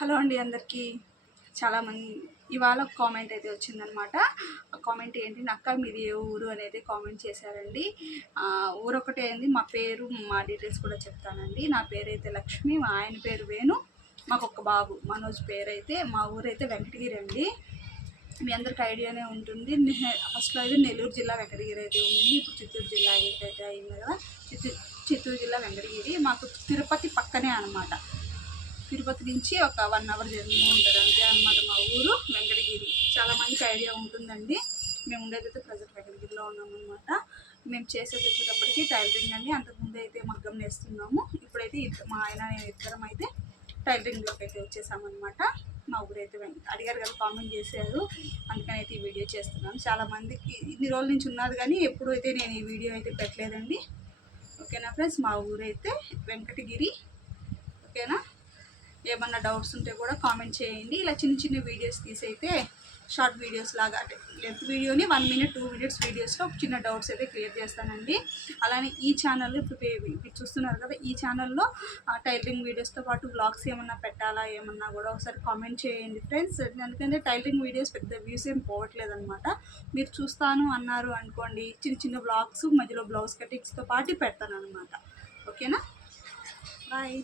Hello అండి అందరికీ. చాలామంది ఇవాళ ఒక కామెంట్ అయితే వచ్చిందనమాట. ఆ కామెంట్ ఏంటి? నక్క మీది ఏ ఊరు అనేది కామెంట్ చేశారండి. ఆ, ఊరు ఒకటే అయింది మా పేరు మా డీటెయిల్స్ కూడా చెప్తానండి. నా పేరు అయితే లక్ష్మి మా ఆయన పేరు వేణు. మాకు ఒక బాబు మనోజ్ పేరైతే మా ఊరైతే వెంకటగిరి అండి. మీ అందరికి ఐడియానే ఉంటుంది. నె- ఫస్ట్లో అయితే నెల్లూరు జిల్లా వెంకటగిరి అయితే ఉంది ఇప్పుడు చిత్తూరు జిల్లా అయితే అయింది కదా? చిత్తూరు చిత్తూరు జిల్లా వెంకటగిరి. మాకు తిరుపతి పక్కనే అనమాట. తిరుపతి నుంచి ఒక వన్ అవర్ జర్నీ ఉంటుంది అంతే అనమాట మా ఊరు వెంకటగిరి. చాలా మంచి ఐడియా ఉంటుందండి. మేము ఉండేదైతే ప్రజెంట్ వెంకటగిరిలో ఉన్నామన్నమాట. మేము చేసేది వచ్చేటప్పటికి టైలరింగ్ అండి. అంతకుముందు అయితే మగ్గం నేస్తున్నాము. ఇప్పుడైతే ఇద్దరు మా ఆయన నేను ఇద్దరం అయితే టైలరింగ్లోకి అయితే వచ్చేసామన్నమాట. మా ఊరైతే వెంక- అడిగారు కదా కామెంట్ చేశారు. అందుకని అయితే ఈ వీడియో చేస్తున్నాను. చాలా మందికి ఇన్ని రోజుల నుంచి ఉన్నది కానీ ఎప్పుడు అయితే నేను ఈ వీడియో అయితే పెట్టలేదండి. ఓకేనా ఫ్రెండ్స్? మా ఊరైతే వెంకటగిరి. ఓకేనా? ఏమన్నా డౌట్స్ ఉంటే కూడా కామెంట్ చేయండి. ఇలా చిన్న చిన్న వీడియోస్ తీసైతే షార్ట్ వీడియోస్ లాగా అంటే లెంత్ వీడియోని వన్ మినిట్ టూ మినిట్స్ వీడియోస్లో చిన్న డౌట్స్ అయితే క్లియర్ చేస్తానండి. అలానే ఈ ఛానల్ ఇప్పుడు ఇప్పుడు చూస్తున్నారు కదా ఈ ఛానల్లో టైలరింగ్ వీడియోస్తో పాటు బ్లాగ్స్ ఏమన్నా పెట్టాలా ఏమన్నా కూడా ఒకసారి కామెంట్ చేయండి ఫ్రెండ్స్. ఎందుకంటే టైలరింగ్ వీడియోస్ పెద్ద వ్యూస్ ఏం పోవట్లేదు అనమాట మీరు చూస్తాను అన్నారు అనుకోండి చిన్న చిన్న బ్లాగ్స్ మధ్యలో బ్లౌజ్ కటింగ్స్తో పాటు పెడతాను అనమాట ఓకేనా? బాయ్.